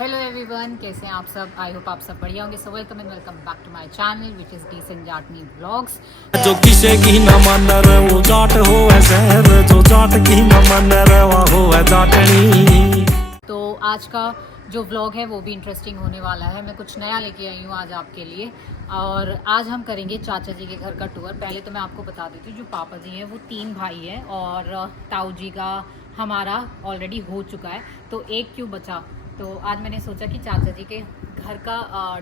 Hello everyone, कैसे हैं आप सब। आई होप आप सब बढ़िया होंगे। So welcome and welcome back to my channel which is decent Jatni vlogs. जो किसे की न मन रे वो जाट हो शहर, जो जाट की न मन रे वो हो जाटनी। तो आज का जो व्लॉग है वो भी इंटरेस्टिंग होने वाला है। मैं कुछ नया लेके आई हूँ आज आपके लिए, और आज हम करेंगे चाचा जी के घर का टूर। पहले तो मैं आपको बता देती हूँ, जो पापा जी हैं वो 3 भाई हैं और ताऊ जी का हमारा ऑलरेडी हो चुका है, तो एक क्यों बचा। तो आज मैंने सोचा कि चाचा जी के घर का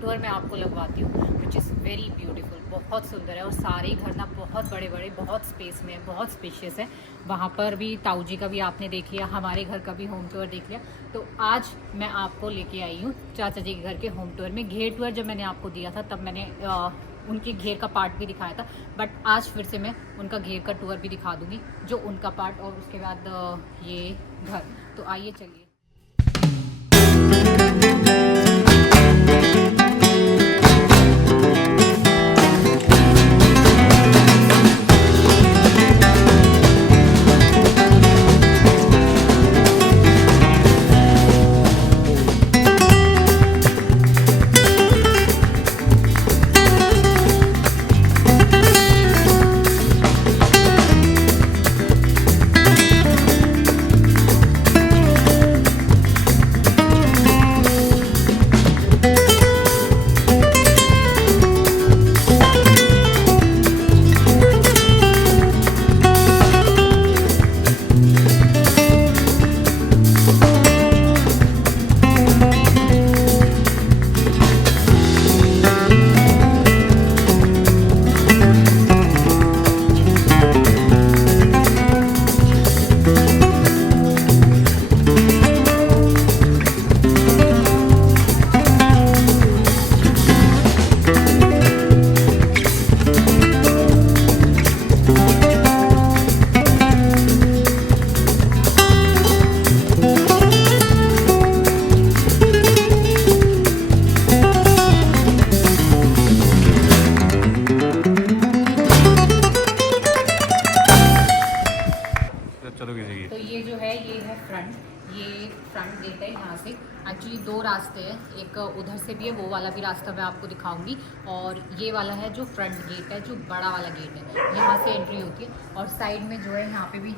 टूर मैं आपको लगवाती हूँ, विच इज़ वेरी ब्यूटीफुल। बहुत सुंदर है और सारे घर ना बहुत बड़े बड़े, बहुत स्पेस में है, बहुत स्पेशियस है। वहाँ पर भी ताऊ जी का भी आपने देख लिया, हमारे घर का भी होम टूर देख लिया। तो आज मैं आपको लेके आई हूँ चाचा जी के घर के होम टूर में। घेर टूर जब मैंने आपको दिया था तब मैंने उनके घेर का पार्ट भी दिखाया था, बट आज फिर से मैं उनका घेर का टूर भी दिखा दूँगी, जो उनका पार्ट और उसके बाद ये घर। तो आइए चलिए। तो ये जो है ये है फ्रंट, ये फ्रंट गेट है। यहाँ से एक्चुअली 2 रास्ते हैं, एक उधर से भी है, वो वाला भी रास्ता मैं आपको दिखाऊंगी, और ये वाला है जो फ्रंट गेट है, जो बड़ा वाला गेट है, यहाँ से एंट्री होती है। और साइड में जो है यहाँ पे भी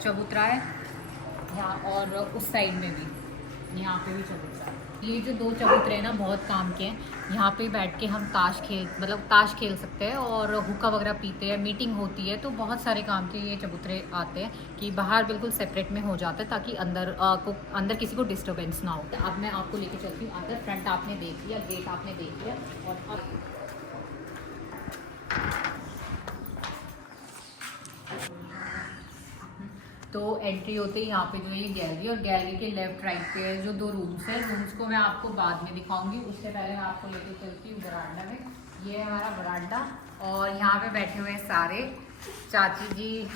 चबूतरा है यहाँ, और उस साइड में भी यहाँ पे भी चबूतरा है। ये जो 2 चबूतरे हैं ना बहुत काम के हैं। यहाँ पे बैठ के हम ताश खेल सकते हैं और हुक्का वगैरह पीते हैं, मीटिंग होती है, तो बहुत सारे काम के ये चबूतरे आते हैं कि बाहर बिल्कुल सेपरेट में हो जाता है, ताकि अंदर किसी को डिस्टर्बेंस ना हो। अब मैं आपको लेके चलती हूँ अंदर। फ्रंट आपने देख लिया, गेट आपने देख लिया, और अब तो एंट्री होते ही यहाँ पे जो है ये गैलरी, और गैलरी के लेफ्ट राइट पे जो 2 रूम्स है, रूम्स को मैं आपको बाद में दिखाऊंगी। उससे पहले मैं आपको लेके चलती हूँ बरामदा में। ये है हमारा बरामदा, और यहाँ पे बैठे हुए हैं सारे चाची जी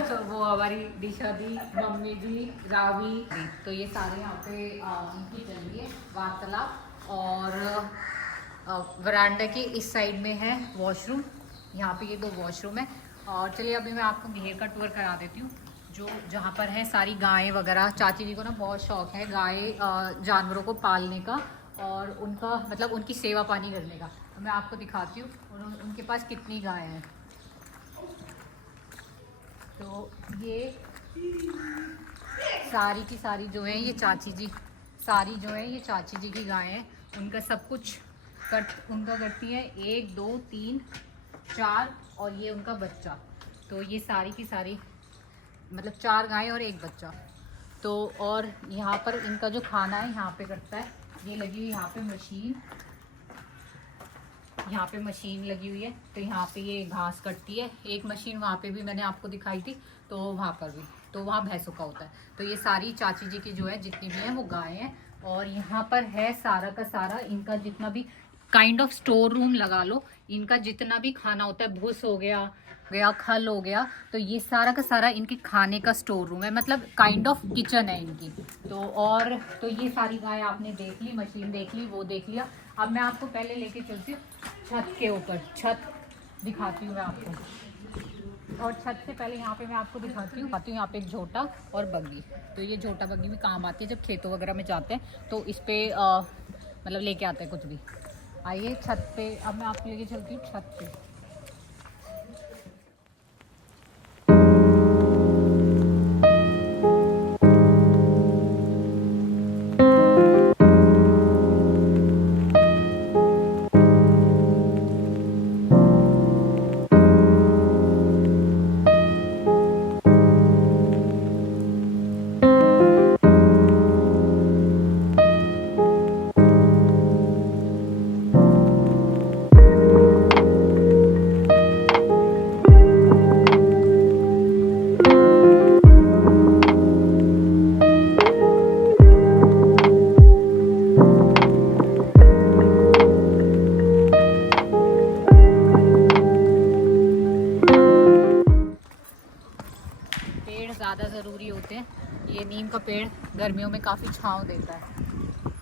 वो हमारी दिशा दी, मम्मी जी, रावी। तो ये सारे यहाँ पे इनकी चल रही है वार्तालाप। और बरामदा के इस साइड में है वॉशरूम, यहाँ पे ये 2 वॉशरूम है। और चलिए अभी मैं आपको घेर का टूर करा देती हूँ, जो जहाँ पर है सारी गायें वगैरह। चाची जी को ना बहुत शौक है गाय जानवरों को पालने का, और उनका मतलब उनकी सेवा पानी करने का। तो मैं आपको दिखाती हूँ उनके पास कितनी गायें हैं। तो ये सारी की सारी जो है ये चाची जी, सारी जो है ये चाची जी की गायें हैं। उनका सब कुछ उनका करती है 1 2 3 4, और ये उनका बच्चा। तो ये सारी की सारी मतलब 4 गायें और 1 बच्चा। तो और यहाँ पर इनका जो खाना है यहाँ पे करता है, ये लगी हुई यहाँ पे मशीन, यहाँ पे मशीन लगी हुई है। तो यहाँ पे ये घास कटती है। एक मशीन वहाँ पे भी मैंने आपको दिखाई थी, तो वहाँ पर भी, तो वहाँ भैंसों का होता है। तो ये सारी चाची जी की जो है जितनी भी हैं वो गायें हैं। और यहाँ पर है सारा का सारा इनका जितना भी काइंड ऑफ स्टोर रूम लगा लो, इनका जितना भी खाना होता है, भूस हो गया खल हो गया, तो ये सारा का सारा इनके खाने का स्टोर रूम है, मतलब काइंड ऑफ किचन है इनकी। तो ये सारी गाय आपने देख ली, मशीन देख ली, वो देख लिया। अब मैं आपको पहले लेके चलती हूँ छत के ऊपर, छत दिखाती हूँ मैं आपको। और छत से पहले यहाँ पे मैं आपको दिखाती हूँ यहाँ पे एक झोटा और बग्गी। तो ये झोटा बग्गी भी काम आती है जब खेतों वगैरह में जाते हैं तो इस पे मतलब लेके आते हैं कुछ भी। आइए छत पे, अब मैं आपको लेके चलती हूँ छत पे। ज़्यादा ज़रूरी होते हैं। ये नीम का पेड़ गर्मियों में काफ़ी छांव देता है।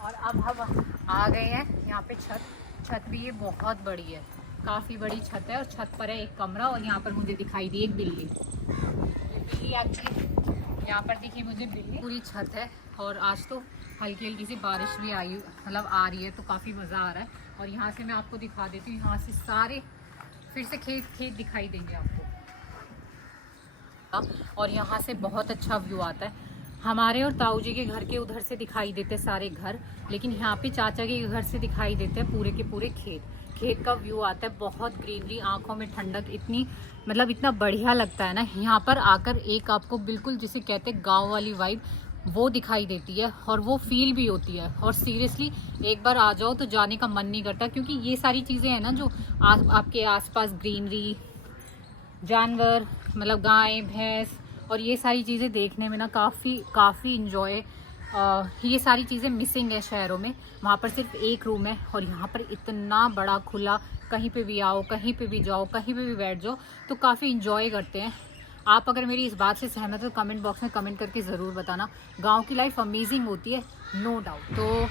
और अब हम आ गए हैं यहाँ पे छत भी ये बहुत बड़ी है, काफ़ी बड़ी छत है। और छत पर है एक कमरा और यहाँ पर मुझे दिखाई दी एक बिल्ली। ये बिल्ली एक्चुअली यहाँ पर दिखी मुझे बिल्ली। पूरी छत है और आज तो हल्की हल्की सी बारिश भी आई, मतलब आ रही है, तो काफ़ी मज़ा आ रहा है। और यहाँ से मैं आपको दिखा देती हूँ, यहाँ से सारे फिर से खेत दिखाई देंगे आपको। और यहाँ से बहुत अच्छा व्यू आता है। हमारे और ताऊ जी के घर के उधर से दिखाई देते सारे घर, लेकिन यहाँ पे चाचा के घर से दिखाई देते हैं पूरे के पूरे खेत का व्यू आता है। बहुत ग्रीनरी, आंखों में ठंडक, इतनी मतलब इतना बढ़िया लगता है ना यहाँ पर आकर। एक आपको बिल्कुल जिसे कहते हैं गाँव वाली वाइब वो दिखाई देती है और वो फील भी होती है। और सीरियसली एक बार आ जाओ तो जाने का मन नहीं करता, क्योंकि ये सारी चीज़ें हैं ना जो आपके आसपास ग्रीनरी, जानवर मतलब गाय भैंस और ये सारी चीज़ें देखने में ना काफ़ी इंजॉय, ये सारी चीज़ें मिसिंग है शहरों में। वहाँ पर सिर्फ एक रूम है और यहाँ पर इतना बड़ा खुला, कहीं पे भी आओ, कहीं पे भी जाओ, कहीं पे भी बैठ जाओ, तो काफ़ी इंजॉय करते हैं। आप अगर मेरी इस बात से सहमत हो तो कमेंट बॉक्स में कमेंट करके ज़रूर बताना। गांव की लाइफ अमेजिंग होती है, नो डाउट। तो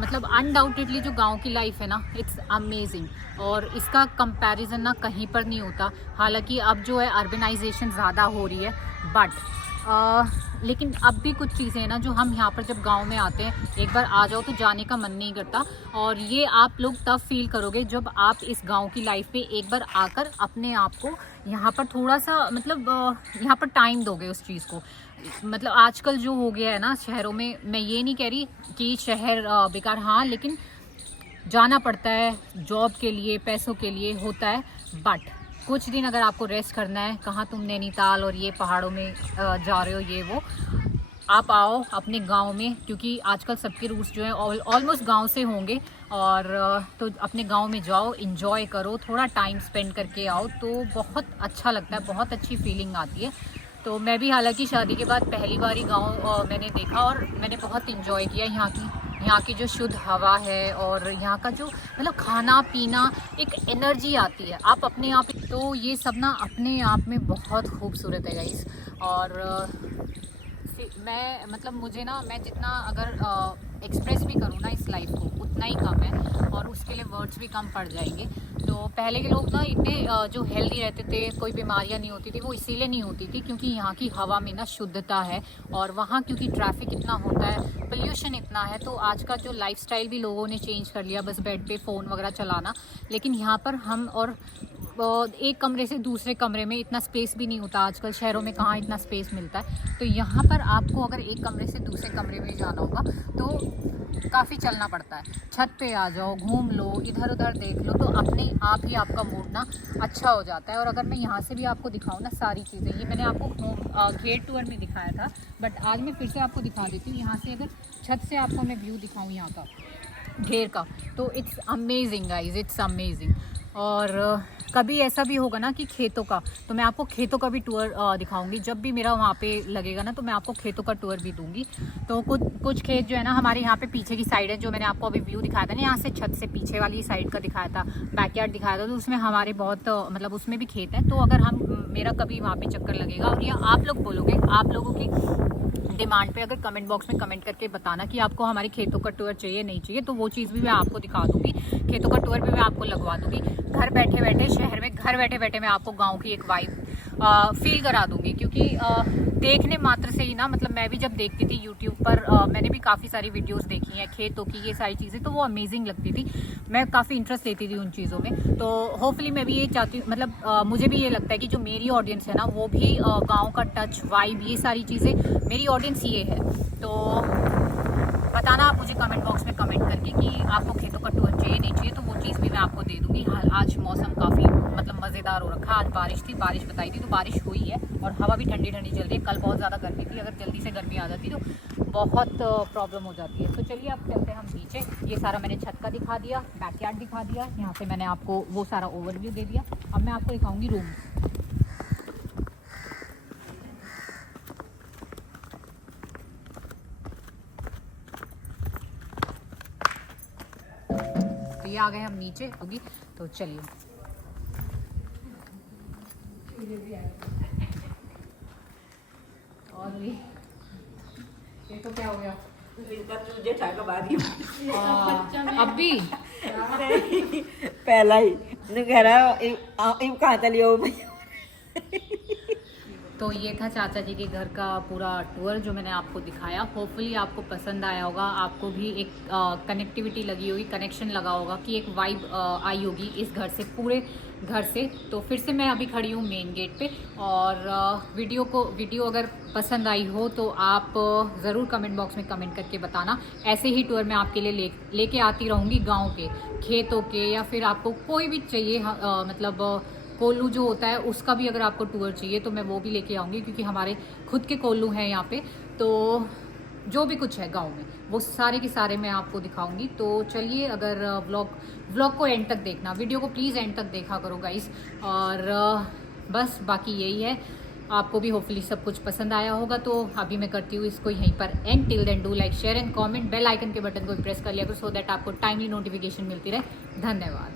मतलब अनडाउटेडली जो गांव की लाइफ है ना, इट्स अमेजिंग। और इसका कंपैरिजन ना कहीं पर नहीं होता। हालांकि अब जो है अर्बनाइजेशन ज़्यादा हो रही है, बट लेकिन अब भी कुछ चीज़ें हैं ना जो हम यहाँ पर जब गांव में आते हैं, एक बार आ जाओ तो जाने का मन नहीं करता। और ये आप लोग तब फील करोगे जब आप इस गांव की लाइफ में एक बार आकर अपने आप को यहाँ पर थोड़ा सा मतलब यहाँ पर टाइम दोगे उस चीज़ को। मतलब आजकल जो हो गया है ना शहरों में, मैं ये नहीं कह रही कि शहर बेकार, हाँ, लेकिन जाना पड़ता है जॉब के लिए, पैसों के लिए होता है। बट कुछ दिन अगर आपको रेस्ट करना है, कहाँ तुम नैनीताल और ये पहाड़ों में जा रहे हो, ये वो, आप आओ अपने गांव में, क्योंकि आजकल सबके रूट्स जो हैं ऑलमोस्ट गांव से होंगे। और तो अपने गांव में जाओ, एंजॉय करो, थोड़ा टाइम स्पेंड करके आओ तो बहुत अच्छा लगता है, बहुत अच्छी फीलिंग आती है। तो मैं भी हालांकि शादी के बाद पहली बार ही गाँव मैंने देखा और मैंने बहुत इंजॉय किया। यहाँ की जो शुद्ध हवा है और यहाँ का जो मतलब खाना पीना, एक एनर्जी आती है आप अपने आप, तो ये सब ना अपने आप में बहुत खूबसूरत है गाइस। और मैं मतलब मुझे ना, मैं जितना अगर एक्सप्रेस भी करूँ ना इस लाइफ को उतना ही कम है और उसके लिए वर्ड्स भी कम पड़ जाएंगे। तो पहले के लोग ना इतने जो हेल्दी रहते थे, कोई बीमारियां नहीं होती थी, वो इसीलिए नहीं होती थी क्योंकि यहाँ की हवा में ना शुद्धता है। और वहाँ क्योंकि ट्रैफिक इतना होता है, पोल्यूशन इतना है, तो आज का जो लाइफस्टाइल भी लोगों ने चेंज कर लिया, बस बेड पे फ़ोन वगैरह चलाना। लेकिन यहाँ पर हम और एक कमरे से दूसरे कमरे में इतना स्पेस भी नहीं होता आजकल, शहरों में कहाँ इतना स्पेस मिलता है। तो यहाँ पर आपको अगर एक कमरे से दूसरे कमरे में जाना होगा तो काफ़ी चलना पड़ता है। छत पे आ जाओ, घूम लो, इधर उधर देख लो, तो अपने आप ही आपका मूड ना अच्छा हो जाता है। और अगर मैं यहाँ से भी आपको दिखाऊँ ना सारी चीज़ें, ये मैंने आपको घेर टूर में दिखाया था, बट आज मैं फिर से आपको दिखा देती हूँ। यहाँ से अगर छत से आपको मैं व्यू दिखाऊँ यहाँ का घेर का, तो it's amazing guys, it's amazing. और कभी ऐसा भी होगा ना कि खेतों का, तो मैं आपको खेतों का भी टूर दिखाऊंगी। जब भी मेरा वहाँ पे लगेगा ना तो मैं आपको खेतों का टूर भी दूंगी। तो कुछ खेत जो है ना हमारे यहाँ पे पीछे की साइड है, जो मैंने आपको अभी व्यू दिखाया था ना, यहाँ से छत से पीछे वाली साइड का दिखाया था, बैकयार्ड दिखाया था, तो उसमें हमारे बहुत मतलब उसमें भी खेत है। तो अगर मेरा कभी वहाँ पे चक्कर लगेगा और या आप लोग बोलोगे, आप लोगों की डिमांड पे अगर कमेंट बॉक्स में कमेंट करके बताना कि आपको हमारे खेतों का टूर चाहिए नहीं चाहिए, तो वो चीज़ भी मैं आपको दिखा दूंगी। खेतों का टूर भी मैं आपको लगवा दूंगी। घर बैठे बैठे शहर में, घर बैठे बैठे मैं आपको गांव की एक वाइब फील करा दूंगी। क्योंकि देखने मात्र से ही ना, मतलब मैं भी जब देखती थी यूट्यूब पर, मैंने भी काफ़ी सारी वीडियोस देखी हैं खेतों की, ये सारी चीज़ें, तो वो अमेजिंग लगती थी। मैं काफ़ी इंटरेस्ट लेती थी उन चीज़ों में। तो होपफुली मैं भी ये चाहती हूँ, मतलब मुझे भी ये लगता है कि जो मेरी ऑडियंस है ना, वो भी गाँव का टच, वाइब, ये सारी चीज़ें, मेरी ऑडियंस ये है। तो बताना आप मुझे कमेंट बॉक्स में कमेंट करके कि आपको खेतों का टूर चाहिए नहीं चाहिए, तो वो चीज़ भी मैं आपको दे दूँगी। आज मौसम काफ़ी मतलब मज़ेदार हो रखा। आज बारिश थी, बारिश बताई थी, तो बारिश हुई है और हवा भी ठंडी ठंडी चल रही है। कल बहुत ज़्यादा गर्मी थी, अगर जल्दी से गर्मी आ जाती तो बहुत प्रॉब्लम हो जाती है। तो चलिए अब चलते हैं हम नीचे। ये सारा मैंने छत का दिखा दिया, बैकयार्ड दिखा दिया, यहाँ से मैंने आपको वो सारा ओवरव्यू दे दिया। अब मैं आपको दिखाऊँगी रूम। ये आ गए हम नीचे होगी, तो चलिए। और ये तो क्या हो गया? अब भी पहला ही कह रहा कहाँ चली हो। तो ये था चाचा जी के घर का पूरा टूर जो मैंने आपको दिखाया। होपफुली आपको पसंद आया होगा, आपको भी एक कनेक्टिविटी लगी होगी, कनेक्शन लगा होगा, कि एक वाइब आई होगी इस घर से, पूरे घर से। तो फिर से मैं अभी खड़ी हूँ मेन गेट पे, और वीडियो अगर पसंद आई हो तो आप ज़रूर कमेंट बॉक्स में कमेंट करके बताना। ऐसे ही टूर मैं आपके लिए लेके आती रहूँगी, गाँव के, खेतों के, या फिर आपको कोई भी चाहिए, मतलब कोल्लू जो होता है उसका भी अगर आपको टूर चाहिए तो मैं वो भी लेके आऊँगी, क्योंकि हमारे खुद के कोल्लू हैं यहाँ पे। तो जो भी कुछ है गांव में वो सारे के सारे मैं आपको दिखाऊंगी। तो चलिए, अगर व्लॉग को एंड तक देखना, वीडियो को प्लीज़ एंड तक देखा करो गाइस। और बस बाकी यही है, आपको भी होपफुली सब कुछ पसंद आया होगा। तो अभी मैं करती हूँ इसको यहीं पर end. Till then do like, share and comment, bell icon के बटन को प्रेस कर लिया करो, सो दैट आपको टाइमली नोटिफिकेशन मिलती रहे। धन्यवाद।